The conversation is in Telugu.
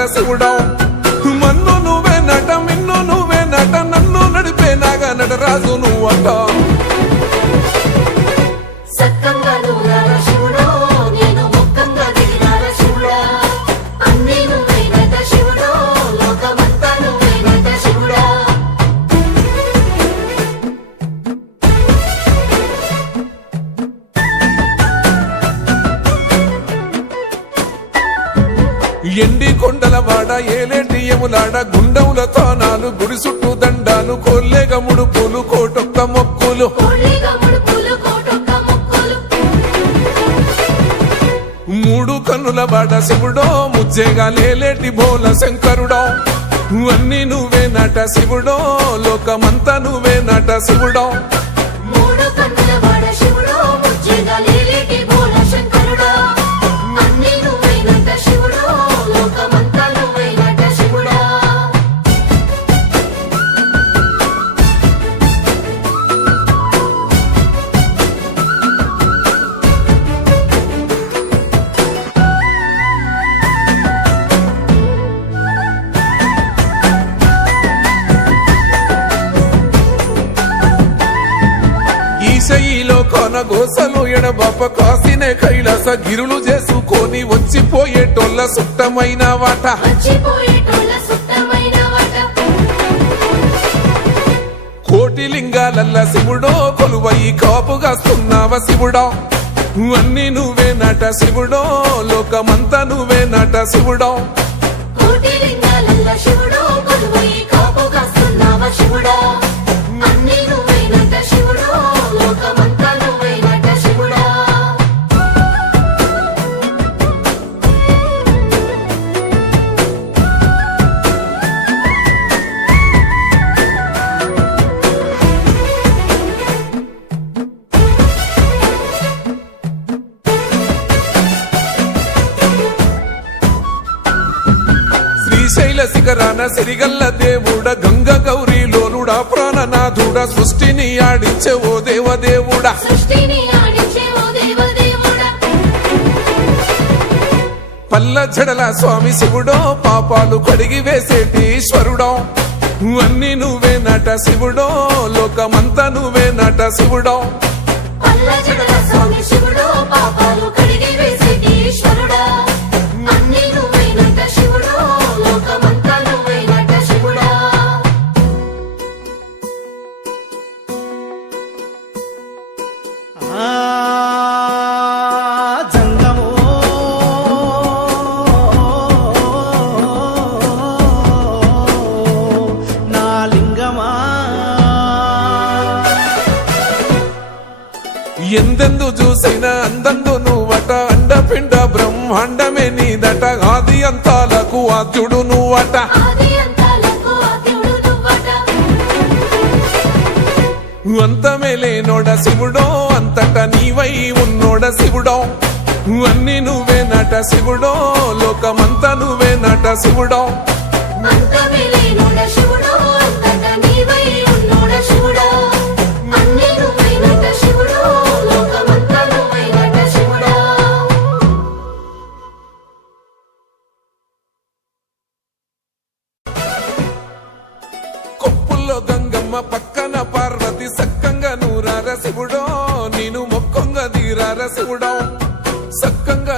నూరార శివుడా మన్ను నువ్వే నట మిన్ను నువ్వే నట నన్ను నడిపే నాగ నటరాజు నువ్వట ఎండి కొండల వాడ ఏలేటి యములాడ గుండముల తానాలు గుడి చుట్టూ దండాలు కొల్లేగ ముడుపులు కోటొక్క మొక్కులు మూడు కన్నుల వాడ శివుడో ముజ్జేగా లేలేటి బోల శంకరుడో అన్ని నువ్వే నట శివుడో లోకమంతా నువ్వే నట శివుడో ఈశయిలో కొనగోసలు ఎడబాప కాసినే కైలాస గిరులు చేసుకొని వచ్చిపోయేటోళ్ళ సుట్టమైన వాట కోటి లింగాలల్ల శివుడో కొలువయి కాపుగాస్తున్నావ శివుడా అన్ని నువ్వే నట శివుడో లోకమంతా నువ్వే నట శివుడో శ్రీశైల శిఖరాన సిరిగల్ల దేవుడ గంగ గౌరీ లోలుడా ప్రాణనాథుడ సృష్టిని ఆడించే ఓ దేవదేవుడా పల్ల జడల స్వామి శివుడో పాపాలు కడిగి వేసేటి ఈశ్వరుడో అన్ని నువ్వే నట శివుడో లోకమంతా నువ్వే నట శివుడో ఎందెందు చూసినా అందందు నువ్వట అండపిండ బ్రహ్మాండమే నీదట ఆది అంతాలకు ఆద్యుడు నువ్వట అంతమే లేనోడ శివుడో అంతట నీవై ఉన్నోడ శివుడో అన్ని నువ్వే నట శివుడో లోకమంతా నువ్వే నట శివుడో గంగమ్మ పక్కన పార్వతి సక్కంగా నూరార శివుడో నేను మొక్కంగా దీరార శివుడో సక్కంగా